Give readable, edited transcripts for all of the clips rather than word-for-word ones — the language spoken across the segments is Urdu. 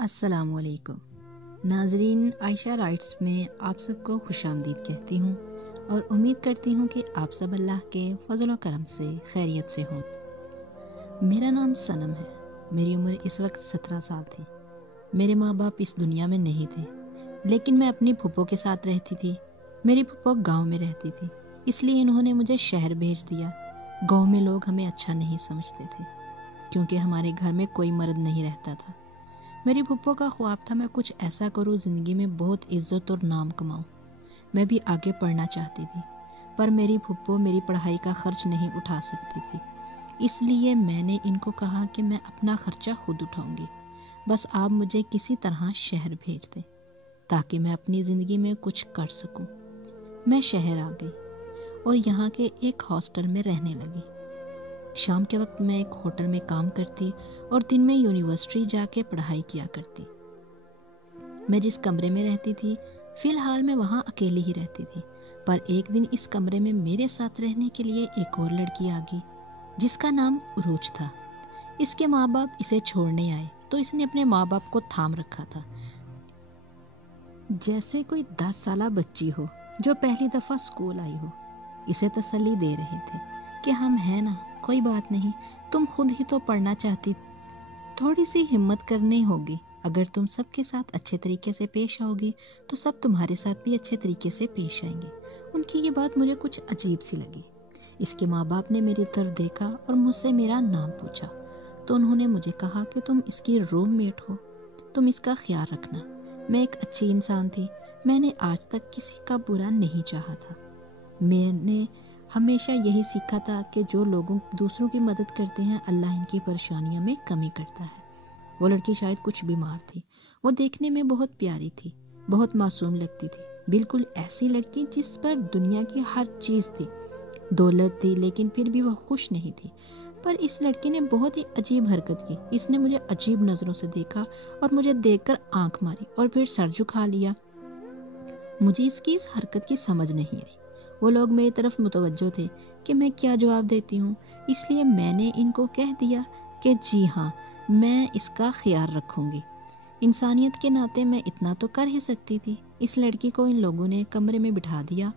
السلام علیکم ناظرین، عائشہ رائٹس میں آپ سب کو خوش آمدید کہتی ہوں اور امید کرتی ہوں کہ آپ سب اللہ کے فضل و کرم سے خیریت سے ہوں۔ میرا نام صنم ہے، میری عمر اس وقت 17 سال تھی۔ میرے ماں باپ اس دنیا میں نہیں تھے، لیکن میں اپنی پھپھو کے ساتھ رہتی تھی۔ میری پھپھو گاؤں میں رہتی تھی، اس لیے انہوں نے مجھے شہر بھیج دیا۔ گاؤں میں لوگ ہمیں اچھا نہیں سمجھتے تھے کیونکہ ہمارے گھر میں کوئی مرد نہیں رہتا تھا۔ میری پھپھو کا خواب تھا میں کچھ ایسا کروں زندگی میں بہت عزت اور نام کماؤں۔ میں بھی آگے پڑھنا چاہتی تھی، پر میری پھپھو میری پڑھائی کا خرچ نہیں اٹھا سکتی تھی، اس لیے میں نے ان کو کہا کہ میں اپنا خرچہ خود اٹھاؤں گی، بس آپ مجھے کسی طرح شہر بھیج دیں تاکہ میں اپنی زندگی میں کچھ کر سکوں۔ میں شہر آ گئی اور یہاں کے ایک ہاسٹل میں رہنے لگی۔ شام کے وقت میں ایک ہوٹل میں کام کرتی اور دن میں یونیورسٹی جا کے پڑھائی کیا کرتی۔ میں جس کمرے میں رہتی تھی فی الحال میں وہاں اکیلی ہی رہتی تھی، پر ایک دن اس کمرے میں میرے ساتھ رہنے کے لیے ایک اور لڑکی آ گئی جس کا نام عروج تھا۔ اس کے ماں باپ اسے چھوڑنے آئے تو اس نے اپنے ماں باپ کو تھام رکھا تھا جیسے کوئی 10 سالہ بچی ہو جو پہلی دفعہ اسکول آئی ہو۔ اسے تسلی دے رہے تھے کہ ہم ہیں نا، کوئی بات نہیں، تم خود ہی تو پڑھنا چاہتی، تھوڑی سی ہمت کرنی ہوگی، اگر تم سب کے ساتھ اچھے طریقے سے پیش آؤ گی تو سب تمہارے ساتھ بھی اچھے طریقے سے پیش آئیں گے۔ ان کی یہ بات مجھے کچھ عجیب سی لگی۔ اس کے ماں باپ نے میری طرف دیکھا اور مجھ سے میرا نام پوچھا تو انہوں نے مجھے کہا کہ تم اس کی روم میٹ ہو، تم اس کا خیال رکھنا۔ میں ایک اچھی انسان تھی، میں نے آج تک کسی کا برا نہیں چاہا تھا۔ میں نے ہمیشہ یہی سیکھا تھا کہ جو لوگوں دوسروں کی مدد کرتے ہیں اللہ ان کی پریشانیوں میں کمی کرتا ہے۔ وہ لڑکی شاید کچھ بیمار تھی، وہ دیکھنے میں بہت پیاری تھی، بہت معصوم لگتی تھی، بالکل ایسی لڑکی جس پر دنیا کی ہر چیز تھی، دولت تھی، لیکن پھر بھی وہ خوش نہیں تھی۔ پر اس لڑکی نے بہت ہی عجیب حرکت کی، اس نے مجھے عجیب نظروں سے دیکھا اور مجھے دیکھ کر آنکھ ماری اور پھر سر جھکا لیا۔ مجھے اس کی اس حرکت کی سمجھ نہیں آئی۔ وہ لوگ میری طرف متوجہ تھے کہ میں کیا جواب دیتی ہوں، اس لیے میں نے ان کو کہہ دیا کہ جی ہاں، میں اس کا خیال رکھوں گی۔ انسانیت کے ناطے میں اتنا تو کر ہی سکتی تھی۔ اس لڑکی کو ان لوگوں نے کمرے میں بٹھا دیا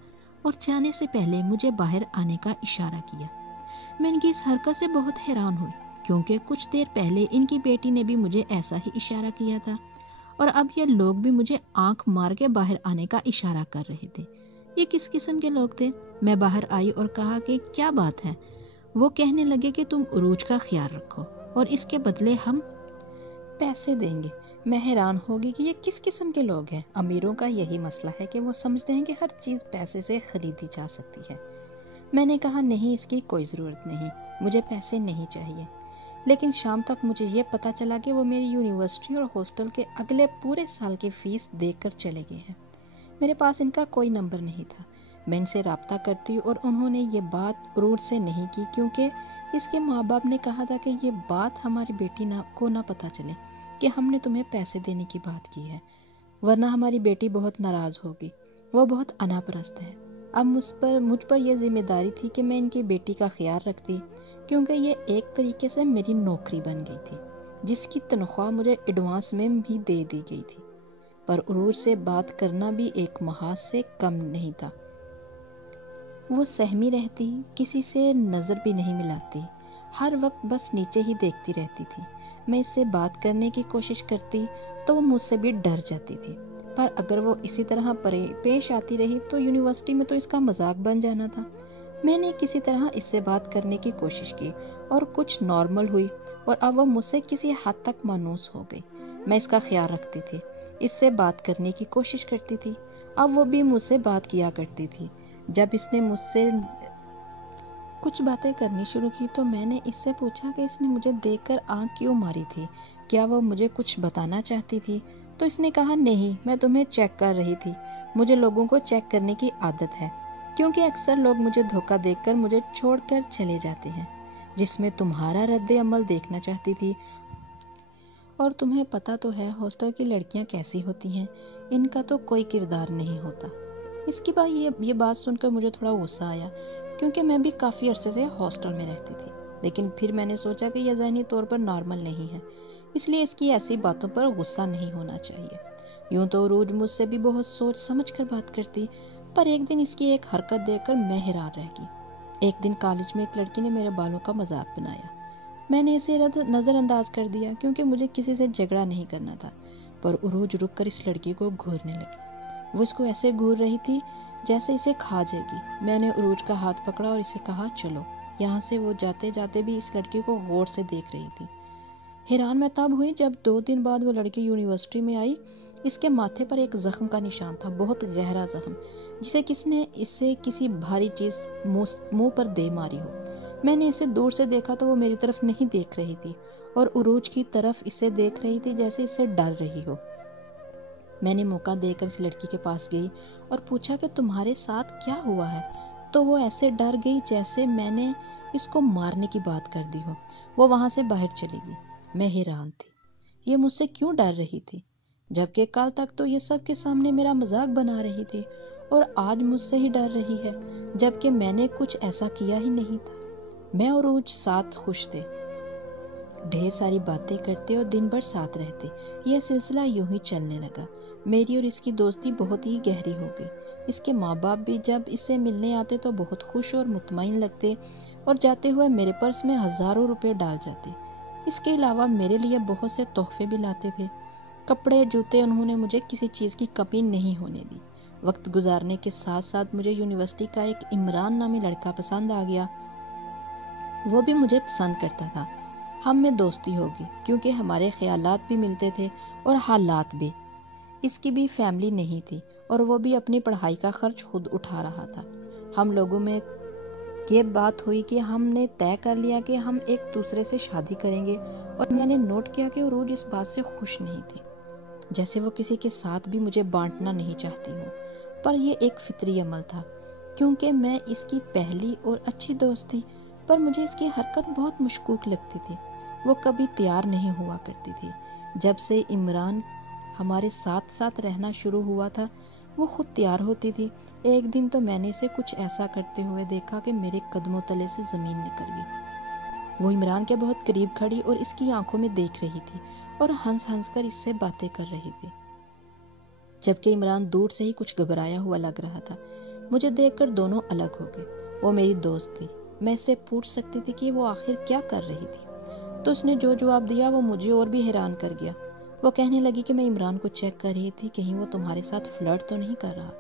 اور جانے سے پہلے مجھے باہر آنے کا اشارہ کیا۔ میں ان کی اس حرکت سے بہت حیران ہوئی کیونکہ کچھ دیر پہلے ان کی بیٹی نے بھی مجھے ایسا ہی اشارہ کیا تھا اور اب یہ لوگ بھی مجھے آنکھ مار کے باہر آنے کا اشارہ کر رہے تھے۔ یہ کس قسم کے لوگ تھے؟ میں باہر آئی اور کہا کہ کیا بات ہے؟ وہ کہنے لگے کہ تم عروج کا خیال رکھو اور اس کے بدلے ہم پیسے دیں گے۔ میں حیران ہوگی کہ یہ کس قسم کے لوگ ہیں۔ امیروں کا یہی مسئلہ ہے کہ وہ سمجھتے ہیں کہ ہر چیز پیسے سے خریدی جا سکتی ہے۔ میں نے کہا نہیں، اس کی کوئی ضرورت نہیں، مجھے پیسے نہیں چاہیے۔ لیکن شام تک مجھے یہ پتا چلا کہ وہ میری یونیورسٹی اور ہاسٹل کے اگلے پورے سال کی فیس دے کر چلے گئے ہیں۔ میرے پاس ان کا کوئی نمبر نہیں تھا۔ میں ان سے رابطہ کرتی اور انہوں نے یہ بات عروج سے نہیں کی کیونکہ اس کے ماں باپ نے کہا تھا کہ یہ بات ہماری بیٹی کو نہ پتا چلے کہ ہم نے تمہیں پیسے دینے کی بات کی ہے، ورنہ ہماری بیٹی بہت ناراض ہوگی۔ وہ بہت انا پرست ہے۔ اب مجھ پر یہ ذمہ داری تھی کہ میں ان کی بیٹی کا خیال رکھتی کیونکہ یہ ایک طریقے سے میری نوکری بن گئی تھی جس کی تنخواہ مجھے ایڈوانس میں بھی دے دی گئی تھی۔ پر عروج سے بات کرنا بھی ایک محاذ سے کم نہیں تھا۔ وہ سہمی رہتی، کسی سے نظر بھی نہیں ملاتی، ہر وقت بس نیچے ہی دیکھتی رہتی تھی۔ میں اس سے بات کرنے کی کوشش کرتی تو وہ مجھ سے بھی ڈر جاتی تھی، پر اگر وہ اسی طرح پیش آتی رہی تو یونیورسٹی میں تو اس کا مذاق بن جانا تھا۔ میں نے کسی طرح اس سے بات کرنے کی کوشش کی اور کچھ نارمل ہوئی اور اب وہ مجھ سے کسی حد تک مانوس ہو گئی۔ میں اس کا خیال رکھتی تھی، اس سے بات کرنے کی کوشش کرتی تھی، اب وہ بھی مجھ سے بات کیا کرتی تھی۔ جب اس نے مجھ سے کچھ باتیں کرنی شروع کی تو میں نے اس سے پوچھا کہ اس نے مجھے دیکھ کر آنکھ کیوں ماری تھی، کیا وہ مجھے کچھ بتانا چاہتی تھی؟ تو اس نے کہا نہیں، میں تمہیں چیک کر رہی تھی، مجھے لوگوں کو چیک کرنے کی عادت ہے کیونکہ اکثر لوگ مجھے دھوکہ دیکھ کر مجھے چھوڑ کر چلے جاتے ہیں، جس میں تمہارا رد عمل دیکھنا چاہتی تھی۔ اور تمہیں پتہ تو ہے ہاسٹل کی لڑکیاں کیسی ہوتی ہیں، ان کا تو کوئی کردار نہیں ہوتا۔ اس کے بعد یہ بات سن کر مجھے تھوڑا غصہ آیا کیونکہ میں بھی کافی عرصے سے ہاسٹل میں رہتی تھی، لیکن پھر میں نے سوچا کہ یہ ذہنی طور پر نارمل نہیں ہے، اس لیے اس کی ایسی باتوں پر غصہ نہیں ہونا چاہیے۔ یوں تو عروج مجھ سے بھی بہت سوچ سمجھ کر بات کرتی، پر ایک دن اس کی ایک حرکت دیکھ کر میں حیران رہ گئی۔ ایک دن کالج میں ایک لڑکی نے میرے بالوں کا مذاق بنایا۔ میں نے اسے نظر انداز کر دیا کیونکہ مجھے کسی سے جھگڑا نہیں کرنا تھا، پر عروج رک کر اس لڑکی کو گھورنے لگی۔ وہ اس کو ایسے گھور رہی تھی جیسے اسے کھا جائے گی۔ میں نے عروج کا ہاتھ پکڑا اور اسے کہا چلو یہاں سے۔ وہ جاتے جاتے بھی اس لڑکی کو غور سے دیکھ رہی تھی۔ حیران میں تب ہوئی جب 2 دن بعد وہ لڑکی یونیورسٹی میں آئی۔ اس کے ماتھے پر ایک زخم کا نشان تھا، بہت گہرا زخم، جسے کس نے اسے کسی بھاری چیز منہ پر دے ماری ہو۔ میں نے اسے دور سے دیکھا تو وہ میری طرف نہیں دیکھ رہی تھی اور عروج کی طرف اسے دیکھ رہی تھی جیسے اسے ڈر رہی ہو۔ میں نے موقع دے کر اس لڑکی کے پاس گئی اور پوچھا کہ تمہارے ساتھ کیا ہوا ہے؟ تو وہ ایسے ڈر گئی جیسے میں نے اس کو مارنے کی بات کر دی ہو۔ وہ وہاں سے باہر چلی گئی۔ میں حیران تھی، یہ مجھ سے کیوں ڈر رہی تھی؟ جبکہ کل تک تو یہ سب کے سامنے میرا مذاق بنا رہی تھی اور آج مجھ سے ہی ڈر رہی ہے، جبکہ میں نے کچھ ایسا کیا ہی نہیں تھا۔ میں اور عروج ساتھ خوش تھے، ڈھیر ساری باتیں کرتے اور دن بھر ساتھ رہتے۔ یہ سلسلہ یوں ہی چلنے لگا۔ میری اور اس کی دوستی بہت ہی گہری ہو گئی۔ اس کے ماں باپ بھی جب اس سے ملنے آتے تو بہت خوش اور مطمئن لگتے اور جاتے ہوئے میرے پرس میں ہزاروں روپے ڈال جاتے۔ اس کے علاوہ میرے لیے بہت سے تحفے بھی لاتے تھے، کپڑے، جوتے۔ انہوں نے مجھے کسی چیز کی کمی نہیں ہونے دی۔ وقت گزارنے کے ساتھ ساتھ مجھے یونیورسٹی کا ایک عمران نامی لڑکا پسند آ گیا۔ وہ بھی مجھے پسند کرتا تھا۔ ہم میں دوستی ہوگی کیونکہ ہمارے خیالات بھی ملتے تھے اور حالات بھی۔ اس کی بھی فیملی نہیں تھی اور وہ بھی اپنی پڑھائی کا خرچ خود اٹھا رہا تھا۔ ہم لوگوں میں یہ بات ہوئی کہ ہم نے طے کر لیا کہ ہم ایک دوسرے سے شادی کریں گے، اور میں نے نوٹ کیا کہ عروج اس بات سے خوش نہیں تھی، جیسے وہ کسی کے ساتھ بھی مجھے بانٹنا نہیں چاہتی ہوں۔ پر یہ ایک فطری عمل تھا کیونکہ میں اس کی پہلی اور اچھی دوست تھی، پر مجھے اس کی حرکت بہت مشکوک لگتی تھی۔ وہ کبھی تیار نہیں ہوا کرتی تھی۔ جب سے عمران ہمارے ساتھ ساتھ رہنا شروع ہوا تھا وہ خود تیار ہوتی تھی۔ ایک دن تو میں نے اسے کچھ ایسا کرتے ہوئے دیکھا کہ میرے قدموں تلے سے زمین نکل گئی۔ وہ عمران کے بہت قریب کھڑی اور اس کی آنکھوں میں دیکھ رہی تھی اور ہنس ہنس کر اس سے باتیں کر رہی تھی، جبکہ عمران دور سے ہی کچھ گھبرایا ہوا لگ رہا تھا۔ مجھے دیکھ کر دونوں الگ ہو گئے۔ وہ میری دوست تھی، میں اس سے پوچھ سکتی تھی کہ وہ آخر کیا کر رہی تھی، تو اس نے جو جواب دیا وہ مجھے اور بھی حیران کر گیا۔ وہ کہنے لگی کہ میں عمران کو چیک کر رہی تھی، کہیں وہ تمہارے ساتھ فلرٹ تو نہیں کر رہا۔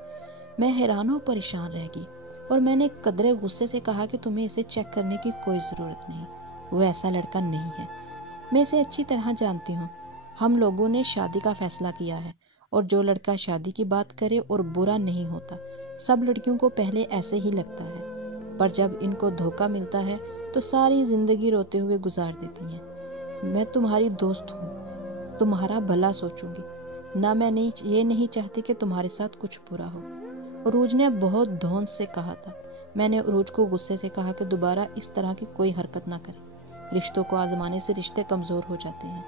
میں حیران و پریشان رہ گئی اور میں نے قدرے غصے سے کہا کہ تمہیں اسے چیک کرنے کی کوئی ضرورت نہیں، وہ ایسا لڑکا نہیں ہے۔ میں اسے اچھی طرح جانتی ہوں۔ ہم لوگوں نے شادی کا فیصلہ کیا ہے، اور جو لڑکا شادی کی بات کرے اور برا نہیں ہوتا۔ سب لڑکیوں کو پہلے ایسے ہی لگتا ہے، پر جب ان کو دھوکہ ملتا ہے تو ساری زندگی روتے ہوئے گزار دیتی ہیں۔ میں تمہاری دوست ہوں، تمہارا بھلا سوچوں گی، نہ میں یہ نہیں چاہتی کہ تمہارے ساتھ کچھ برا ہو۔ عروج نے بہت دھون سے کہا تھا۔ میں نے عروج کو غصے سے کہا کہ دوبارہ اس طرح کی کوئی حرکت نہ کرے، رشتوں کو آزمانے سے رشتے کمزور ہو جاتے ہیں۔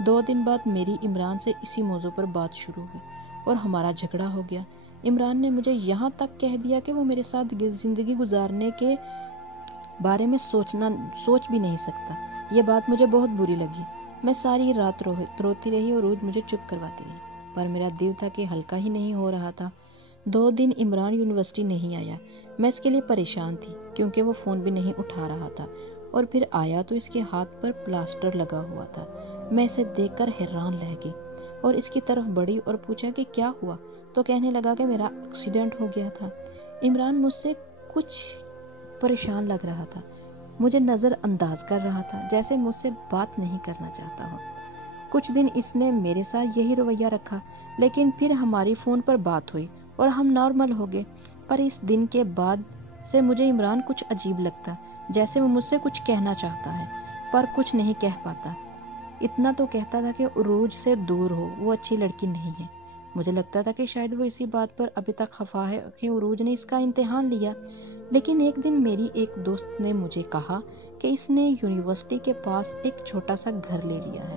2 دن بعد میری عمران سے اسی موضوع پر بات شروع ہوئی اور ہمارا جھگڑا ہو گیا۔ عمران نے مجھے یہاں تک کہہ دیا کہ وہ میرے ساتھ زندگی گزارنے کے بارے میں سوچ بھی نہیں سکتا۔ یہ بات مجھے بہت بری لگی۔ میں ساری رات روتی رہی اور عروج مجھے چپ کرواتی رہی، پر میرا دل تھا کہ ہلکا ہی نہیں ہو رہا تھا۔ 2 دن عمران یونیورسٹی نہیں آیا۔ میں اس کے لیے پریشان تھی کیونکہ وہ فون بھی نہیں اٹھا رہا تھا، اور پھر آیا تو اس کے ہاتھ پر پلاسٹر لگا ہوا تھا۔ میں اسے دیکھ کر حیران رہ گئی اور اس کی طرف بڑھی اور پوچھا کہ کیا ہوا، تو کہنے لگا کہ میرا ایکسیڈنٹ ہو گیا تھا۔ عمران مجھ سے کچھ پریشان لگ رہا تھا، مجھے نظر انداز کر رہا تھا، جیسے مجھ سے بات نہیں کرنا چاہتا ہو۔ کچھ دن اس نے میرے ساتھ یہی رویہ رکھا، لیکن پھر ہماری فون پر بات ہوئی اور ہم نارمل ہو گئے۔ پر اس دن کے بعد سے مجھے عمران کچھ عجیب لگتا، جیسے وہ مجھ سے کچھ کہنا چاہتا ہے پر کچھ نہیں کہہ پاتا۔ اتنا تو کہتا تھا کہ عروج سے دور ہو، وہ اچھی لڑکی نہیں ہے۔ مجھے لگتا تھا کہ شاید وہ اسی بات پر ابھی تک خفا ہے کہ عروج نے اس کا امتحان لیا۔ لیکن ایک دن میری ایک دوست نے مجھے کہا کہ اس نے یونیورسٹی کے پاس ایک چھوٹا سا گھر لے لیا ہے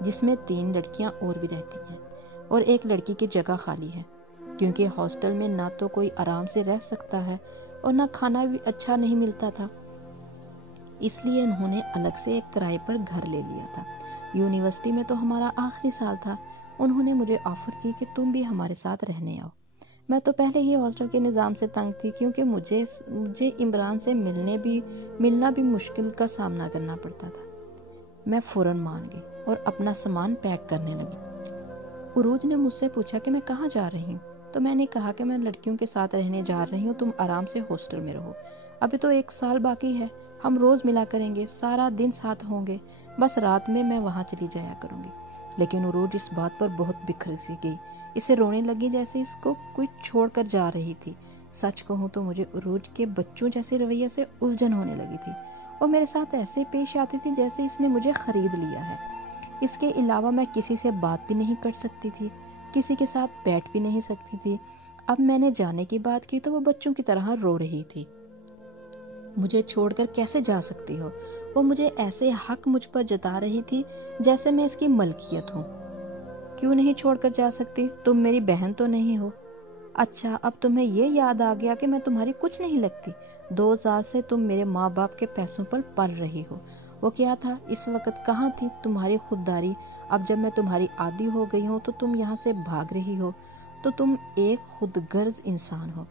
جس میں 3 لڑکیاں اور بھی رہتی ہیں، اور ایک لڑکی کی جگہ خالی ہے، کیونکہ ہاسٹل میں نہ تو کوئی آرام سے رہ سکتا ہے اور نہ کھانا بھی اچھا نہیں ملتا تھا، اس لیے انہوں نے الگ سے ایک کرائے پر گھر لے لیا تھا۔ یونیورسٹی میں تو ہمارا آخری سال تھا. انہوں نے مجھے آفر کی کہ تم بھی ہمارے ساتھ رہنے آؤ. میں تو پہلے ہی ہاسٹل کے نظام سے تنگ تھی کیونکہ مجھے عمران سے ملنا بھی مشکل کا سامنا کرنا پڑتا تھا. میں فوراً مان گئی اور اپنا سامان پیک کرنے لگی. عروج نے مجھ سے پوچھا کہ میں کہاں جا رہی ہوں تو میں نے کہا کہ میں لڑکیوں کے ساتھ رہنے جا رہی ہوں. تم آرام سے ہاسٹل میں رہو. ابھی تو 1 سال باقی ہے. ہم روز ملا کریں گے, سارا دن ساتھ ہوں گے. بس رات میں وہاں چلی جایا کروں گی. لیکن عروج اس بات پر بہت بکھر سی گئی. اسے رونے لگی جیسے اس کو کوئی چھوڑ کر جا رہی تھی. سچ کہوں تو مجھے عروج کے بچوں جیسے رویے سے الجھن ہونے لگی تھی. وہ میرے ساتھ ایسے پیش آتی تھی جیسے اس نے مجھے خرید لیا ہے. اس کے علاوہ میں کسی سے بات بھی نہیں کر سکتی تھی, کسی کے ساتھ بیٹھ بھی نہیں سکتی تھی. اب میں نے جانے کی بات کی تو وہ بچوں کی طرح رو رہی تھی. مجھے چھوڑ کر کیسے جا سکتی ہو؟ وہ مجھے ایسے حق مجھ پر جتا رہی تھی جیسے میں اس کی ملکیت ہوں. کیوں نہیں چھوڑ کر جا سکتی؟ تم میری بہن تو نہیں ہو؟ اچھا, اب تمہیں یہ یاد آ گیا کہ میں تمہاری کچھ نہیں لگتی. 2 سال سے تم میرے ماں باپ کے پیسوں پر پل رہی ہو. وہ کیا تھا اس وقت؟ کہاں تھی تمہاری خودداری؟ اب جب میں تمہاری عادی ہو گئی ہوں تو تم یہاں سے بھاگ رہی ہو. تو تم ایک خود غرض انسان ہو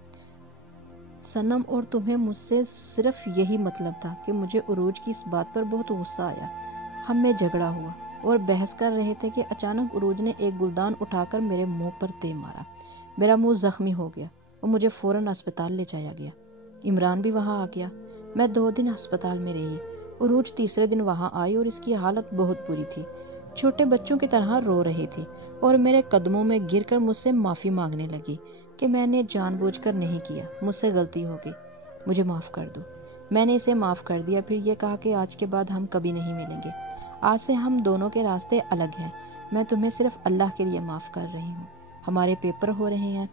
صنم, اور تمہیں مجھ سے صرف یہی مطلب تھا کہ مجھے عروج کی اس بات پر بہت غصہ آیا. ہم میں جھگڑا ہوا اور بحث کر رہے تھے کہ اچانک عروج نے ایک گلدان اٹھا کر میرے منہ پر دے مارا. میرا منہ زخمی ہو گیا اور مجھے فوراً اسپتال لے جایا گیا. عمران بھی وہاں آ گیا. میں 2 دن اسپتال میں رہی. عروج تیسرے دن وہاں آئی اور اس کی حالت بہت بری تھی. چھوٹے بچوں کی طرح رو رہی تھی اور میرے قدموں میں گر کر مجھ سے معافی مانگنے لگی کہ میں نے جان بوجھ کر نہیں کیا, مجھ سے غلطی ہو گئی, مجھے معاف کر دو. میں نے اسے معاف کر دیا. پھر یہ کہا کہ آج کے بعد ہم کبھی نہیں ملیں گے. آج سے ہم دونوں کے راستے الگ ہیں. میں تمہیں صرف اللہ کے لیے معاف کر رہی ہوں. ہمارے پیپر ہو رہے ہیں.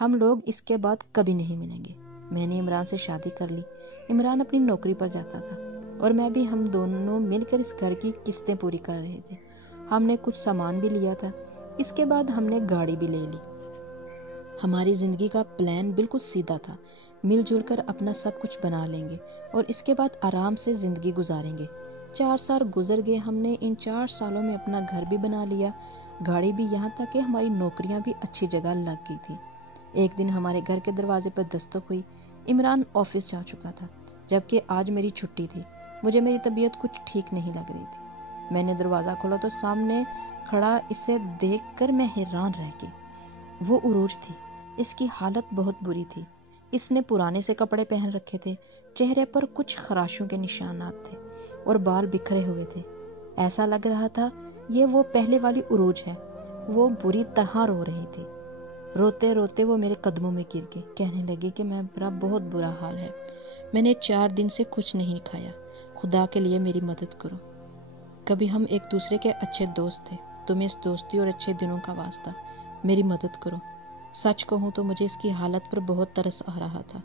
ہم لوگ اس کے بعد کبھی نہیں ملیں گے. میں نے عمران سے شادی کر لی. عمران اپنی نوکری پر جاتا تھا اور میں بھی. ہم دونوں مل کر اس گھر کی قسطیں پوری کر رہے تھے. ہم نے کچھ سامان بھی لیا تھا. اس کے بعد ہم نے گاڑی بھی لے لی. ہماری زندگی کا پلان بالکل سیدھا تھا. مل جل کر اپنا سب کچھ بنا لیں گے اور اس کے بعد آرام سے زندگی گزاریں گے. 4 سال گزر گئے. ہم نے ان 4 سالوں میں اپنا گھر بھی بنا لیا, گاڑی بھی, یہاں تک کہ ہماری نوکریاں بھی اچھی جگہ لگ گئی تھی. ایک دن ہمارے گھر کے دروازے پر دستک ہوئی. عمران آفس جا چکا تھا جبکہ آج میری چھٹی تھی. مجھے میری طبیعت کچھ ٹھیک نہیں لگ رہی تھی. میں نے دروازہ کھولا تو سامنے کھڑا اسے دیکھ کر میں حیران رہ گئی. وہ عروج تھی. اس کی حالت بہت بری تھی. اس نے پرانے سے کپڑے پہن رکھے تھے. چہرے پر کچھ خراشوں کے نشانات تھے اور بال بکھرے ہوئے تھے. ایسا لگ رہا تھا یہ وہ پہلے والی عروج ہے. وہ بری طرح رو رہی تھی. روتے روتے وہ میرے قدموں میں گر گئی. کہنے لگی کہ میرا بہت برا حال ہے. میں نے 4 دن سے کچھ نہیں کھایا. خدا کے لیے میری مدد کرو. کبھی ہم ایک دوسرے کے اچھے دوست تھے. تمہیں اس دوستی اور اچھے دنوں کا واسطہ, میری مدد کرو. سچ کہوں تو مجھے اس کی حالت پر بہت ترس آ رہا تھا.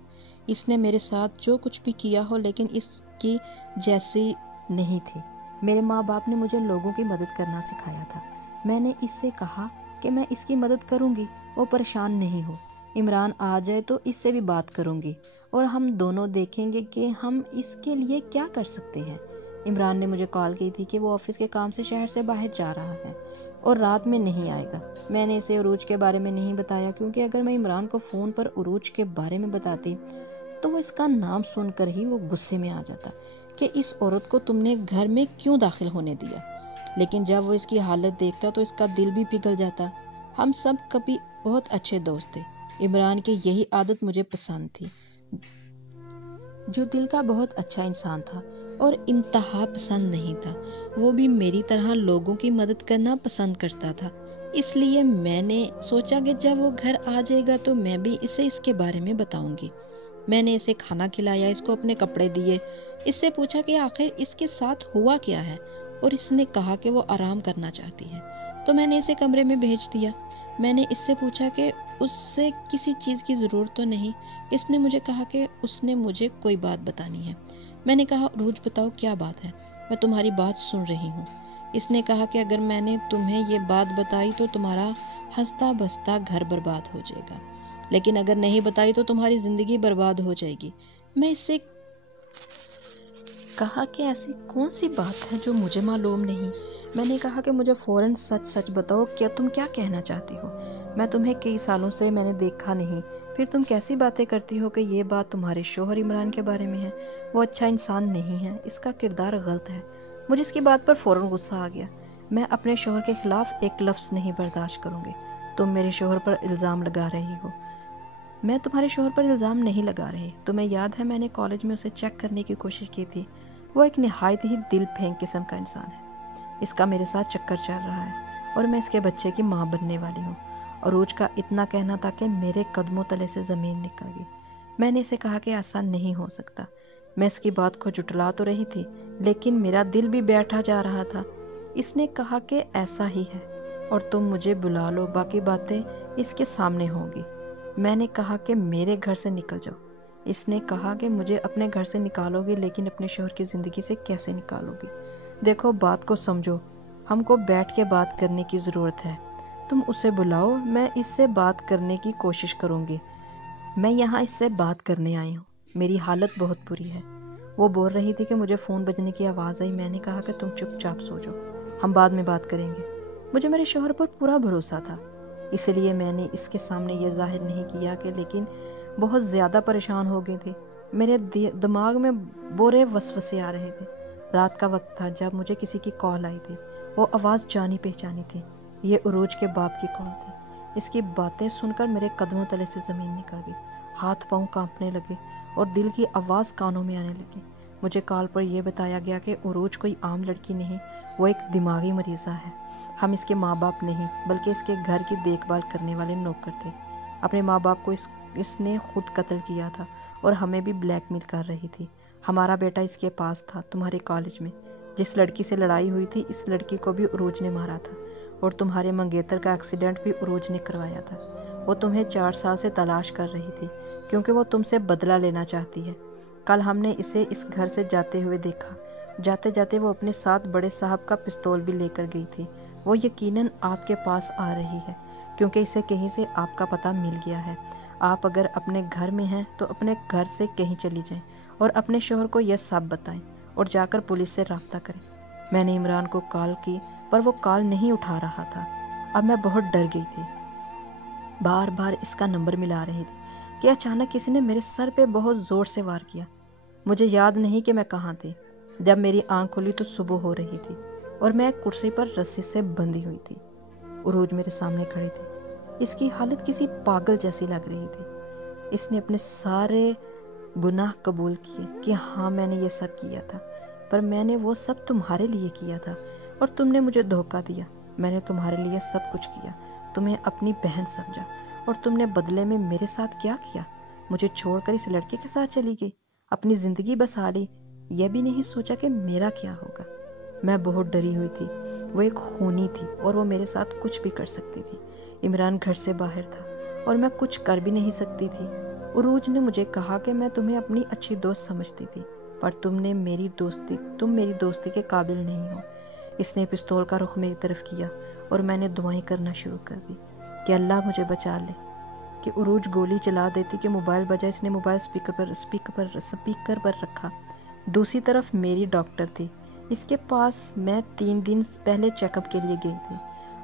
اس نے میرے ساتھ جو کچھ بھی کیا ہو لیکن اس کی جیسی نہیں تھی. میرے ماں باپ نے مجھے لوگوں کی مدد کرنا سکھایا تھا. میں نے اس سے کہا کہ میں اس کی مدد کروں گی, وہ پریشان نہیں ہو. عمران آ جائے تو اس سے بھی بات کروں گی اور ہم دونوں دیکھیں گے کہ ہم اس کے لیے کیا کر سکتے ہیں. عمران نے مجھے کال کی تھی کہ وہ آفس کے کام سے شہر سے باہر جا رہا ہے اور رات میں نہیں آئے گا. میں نے اسے عروج کے بارے میں نہیں بتایا کیونکہ اگر میں عمران کو فون پر عروج کے بارے میں بتاتی تو وہ اس کا نام سن کر ہی وہ غصے میں آ جاتا کہ اس عورت کو تم نے گھر میں کیوں داخل ہونے دیا. لیکن جب وہ اس کی حالت دیکھتا تو اس کا دل بھی پگھل جاتا. ہم سب کبھی بہت اچھے دوست تھے. عمران کی یہی عادت مجھے پسند تھی, جو دل کا بہت اچھا انسان تھا اور انتہا پسند نہیں تھا. وہ بھی میری طرح لوگوں کی مدد کرنا پسند کرتا تھا. اس لیے میں نے سوچا کہ جب وہ گھر آ جائے گا تو میں بھی اسے اس کے بارے میں بتاؤں گی. میں نے اسے کھانا کھلایا, اس کو اپنے کپڑے دیے, اس سے پوچھا کہ آخر اس کے ساتھ ہوا کیا ہے اور اس نے کہا کہ وہ آرام کرنا چاہتی ہے. تو میں نے اسے کمرے میں بھیج دیا. میں نے اس سے پوچھا کہ اس سے کسی چیز کی ضرورت تو نہیں. اس نے مجھے کہا کہ اس نے مجھے کوئی بات بتانی ہے. میں نے کہا عروج بتاؤ کیا بات ہے, میں تمہاری بات سن رہی ہوں. اس نے کہا کہ اگر میں نے تمہیں یہ بات بتائی تو تمہارا ہنستا بستا گھر برباد ہو جائے گا, لیکن اگر نہیں بتائی تو تمہاری زندگی برباد ہو جائے گی. میں اس سے کہا کہ ایسی کون سی بات ہے جو مجھے معلوم نہیں. میں نے کہا کہ مجھے فوراً سچ سچ بتاؤ کہ تم کیا کہنا چاہتی ہو. میں تمہیں کئی سالوں سے میں نے دیکھا نہیں، پھر تم کیسی باتیں کرتی ہو کہ یہ بات تمہارے شوہر عمران کے بارے میں ہے. وہ اچھا انسان نہیں ہے، اس کا کردار غلط ہے. مجھے اس کی بات پر فوراً غصہ آ گیا. میں اپنے شوہر کے خلاف ایک لفظ نہیں برداشت کروں گی. تم میرے شوہر پر الزام لگا رہی ہو. میں تمہارے شوہر پر الزام نہیں لگا رہی. تمہیں یاد ہے میں نے کالج میں اسے چیک کرنے کی کوشش کی تھی. وہ ایک نہایت ہی دل پھینک قسم کا انسان ہے. اس کا میرے ساتھ چکر چل رہا ہے اور میں اس کے بچے کی ماں بننے والی ہوں. عروج کا اتنا کہنا تھا کہ میرے قدموں تلے سے زمین نکل گئی. میں نے اسے کہا کہ ایسا نہیں ہو سکتا. میں اس کی بات کو جھٹلا تو رہی تھی لیکن میرا دل بھی بیٹھا جا رہا تھا. اس نے کہا کہ ایسا ہی ہے اور تم مجھے بلا لو، باقی باتیں اس کے سامنے ہوں گی. میں نے کہا کہ میرے گھر سے نکل جاؤ. اس نے کہا کہ مجھے اپنے گھر سے نکالو گی لیکن اپنے شوہر کی زندگی سے کیسے نکالو گی؟ دیکھو بات کو سمجھو، ہم کو بیٹھ کے بات کرنے کی ضرورت ہے. تم اسے بلاؤ، میں اس سے بات کرنے کی کوشش کروں گی. میں یہاں اس سے بات کرنے آئی ہوں. میری حالت بہت بری ہے. وہ بول رہی تھی کہ مجھے فون بجنے کی آواز آئی. میں نے کہا کہ تم چپ چاپ سو جاؤ، ہم بعد میں بات کریں گے. مجھے میرے شوہر پر پورا بھروسہ تھا، اس لیے میں نے اس کے سامنے یہ ظاہر نہیں کیا کہ لیکن بہت زیادہ پریشان ہو گئی تھی. میرے دماغ میں برے وسوسے آ رہے تھے. رات کا وقت تھا جب مجھے کسی کی کال آئی تھی. وہ آواز جانی پہچانی تھی. یہ عروج کے باپ کی کال تھی. اس کی باتیں سن کر میرے قدموں تلے سے زمین نکل گئی. ہاتھ پاؤں کانپنے لگے اور دل کی آواز کانوں میں آنے لگی. مجھے کال پر یہ بتایا گیا کہ عروج کوئی عام لڑکی نہیں، وہ ایک دماغی مریضہ ہے. ہم اس کے ماں باپ نہیں بلکہ اس کے گھر کی دیکھ بھال کرنے والے نوکر تھے. اپنے ماں باپ کو اس نے خود قتل کیا تھا اور ہمیں بھی بلیک میل کر رہی تھی. ہمارا بیٹا اس کے پاس تھا تمہارے کالج میں. جس لڑکی سے لڑائی ہوئی تھی اس لڑکی کو بھی عروج نے مارا تھا اور تمہارے منگیتر کا ایکسیڈنٹ بھی عروج نے کروایا تھا. وہ تمہیں 4 سال سے تلاش کر رہی تھی کیونکہ وہ تم سے بدلہ لینا چاہتی ہے. کل ہم نے اسے اس گھر سے جاتے ہوئے دیکھا. جاتے جاتے وہ اپنے ساتھ بڑے صاحب کا پستول بھی لے کر گئی تھی. وہ یقیناً آپ کے پاس آ رہی ہے کیونکہ اسے کہیں سے آپ کا پتہ مل گیا ہے. آپ اگر اپنے گھر میں ہیں تو اپنے گھر سے کہیں چلی جائیں اور اپنے شوہر کو یہ سب بتائیں اور جا کر پولیس سے رابطہ کریں. میں نے عمران کو کال کی پر وہ کال نہیں اٹھا رہا تھا. اب میں بہت ڈر گئی تھی. بار بار اس کا نمبر ملا رہی تھی کہ اچانک کسی نے میرے سر پہ بہت زور سے وار کیا. مجھے یاد نہیں کہ میں کہاں تھی. جب میری آنکھ کھلی تو صبح ہو رہی تھی اور میں ایک کرسی پر رسی سے بندھی ہوئی تھی. عروج میرے سامنے کھڑی تھی. اس کی حالت کسی پاگل جیسی لگ رہی تھی. اس نے اپنے سارے گناہ قبول کیے کہ ہاں میں نے یہ سب کیا تھا، پر میں نے وہ سب تمہارے لیے کیا تھا اور تم نے مجھے دھوکہ دیا. میں نے تمہارے لیے سب کچھ کیا، تمہیں اپنی بہن سمجھا اور تم نے بدلے میں میرے ساتھ کیا کیا؟ مجھے چھوڑ کر اس لڑکے کے ساتھ چلی گئی، اپنی زندگی بسا لی. یہ بھی نہیں سوچا کہ میرا کیا ہوگا. میں بہت ڈری ہوئی تھی. وہ ایک خونی تھی اور وہ میرے ساتھ کچھ بھی کر سکتی تھی. عمران گھر سے باہر تھا اور میں کچھ کر بھی نہیں سکتی تھی. عروج نے مجھے کہا کہ میں تمہیں اپنی اچھی دوست سمجھتی تھی پر تم میری دوستی کے قابل نہیں ہو. اس نے پستول کا رخ میری طرف کیا اور میں نے دعائیں کرنا شروع کر دی کہ اللہ مجھے بچا لے کہ عروج گولی چلا دیتی کہ موبائل بجا. اس نے موبائل اسپیکر پر رکھا. دوسری طرف میری ڈاکٹر تھی. اس کے پاس میں 3 دن پہلے چیک اپ کے لیے گئی تھی.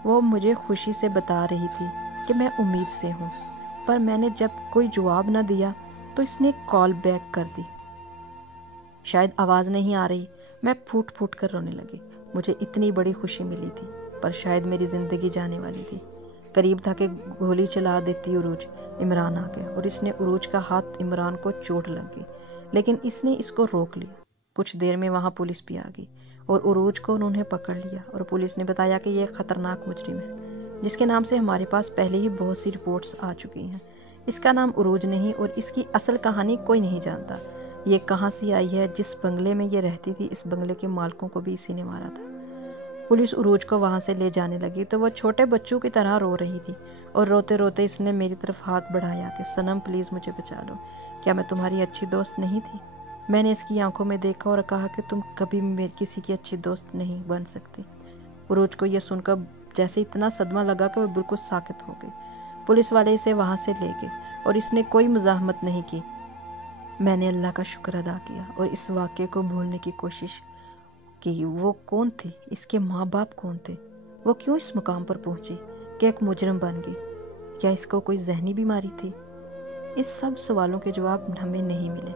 وہ مجھے خوشی سے بتا رہی تھی کہ میں امید سے ہوں، پر میں نے جب کوئی جواب نہ دیا تو اس نے کال بیک کر دی. شاید آواز نہیں آ رہی. میں پھوٹ پھوٹ کر رونے لگی. مجھے اتنی بڑی خوشی ملی تھی پر شاید میری زندگی جانے والی تھی. قریب تھا کہ گولی چلا دیتی عروج. عمران آ گیا اور اس نے عروج کا ہاتھ عمران کو چوٹ لگ گئی لیکن اس نے اس کو روک لیا. کچھ دیر میں وہاں پولیس بھی آ گئی اور عروج کو انہوں نے پکڑ لیا اور پولیس نے بتایا کہ یہ ایک خطرناک مجرم ہے جس کے نام سے ہمارے پاس پہلے ہی بہت سی رپورٹس آ چکی ہیں. اس کا نام عروج نہیں اور اس کی اصل کہانی کوئی نہیں جانتا. یہ کہاں سے آئی ہے، جس بنگلے میں یہ رہتی تھی اس بنگلے کے مالکوں کو بھی اسی نے مارا تھا. پولیس عروج کو وہاں سے لے جانے لگی تو وہ چھوٹے بچوں کی طرح رو رہی تھی اور روتے روتے اس نے میری طرف ہاتھ بڑھایا کہ سنم پلیز مجھے بچا لو، کیا میں تمہاری اچھی دوست نہیں تھی؟ میں نے اس کی آنکھوں میں دیکھا اور کہا کہ تم کبھی کسی کی اچھی دوست نہیں بن سکتی. عروج کو یہ سن کر جیسے اتنا صدمہ لگا کہ وہ بالکل ساکت ہو گئی. پولیس والے اسے وہاں سے لے گئے اور اس نے کوئی مزاحمت نہیں کی. میں نے اللہ کا شکر ادا کیا اور اس واقعے کو بھولنے کی کوشش کہ وہ کون تھی، اس کے ماں باپ کون تھے، وہ کیوں اس مقام پر پہنچی کہ ایک مجرم بن گئی، کیا اس کو کوئی ذہنی بیماری تھی؟ اس سب سوالوں کے جواب ہمیں نہیں ملے۔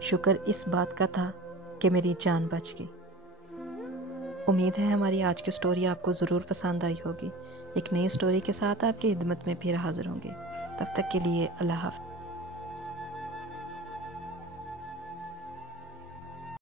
شکر اس بات کا تھا کہ میری جان بچ گئی۔ امید ہے ہماری آج کی سٹوری آپ کو ضرور پسند آئی ہوگی۔ ایک نئی سٹوری کے ساتھ آپ کی خدمت میں پھر حاضر ہوں گے۔ تب تک کے لیے اللہ حافظ۔